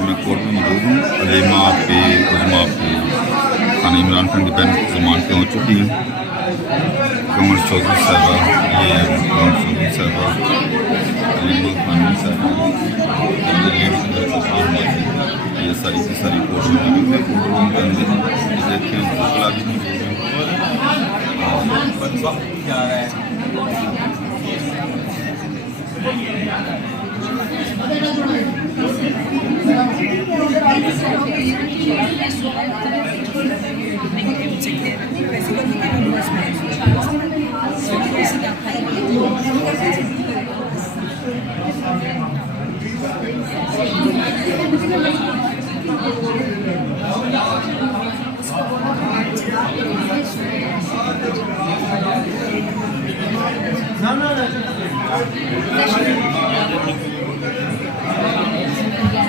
मैं कोर्ट में मौजूद हूँ। अलीमह पे उज़मा पे खान इमरान खान की बहन ज़मानत पे हो चुकी हैं। कमर चौधरी साहबा, ये कमर चौधरी साहबा, अलीमह खानम साहबा, ये सारी की सारी कोर्ट में मौजूद है। कोर्ट रूम के अंदर देखें वकला भी मौजूद है।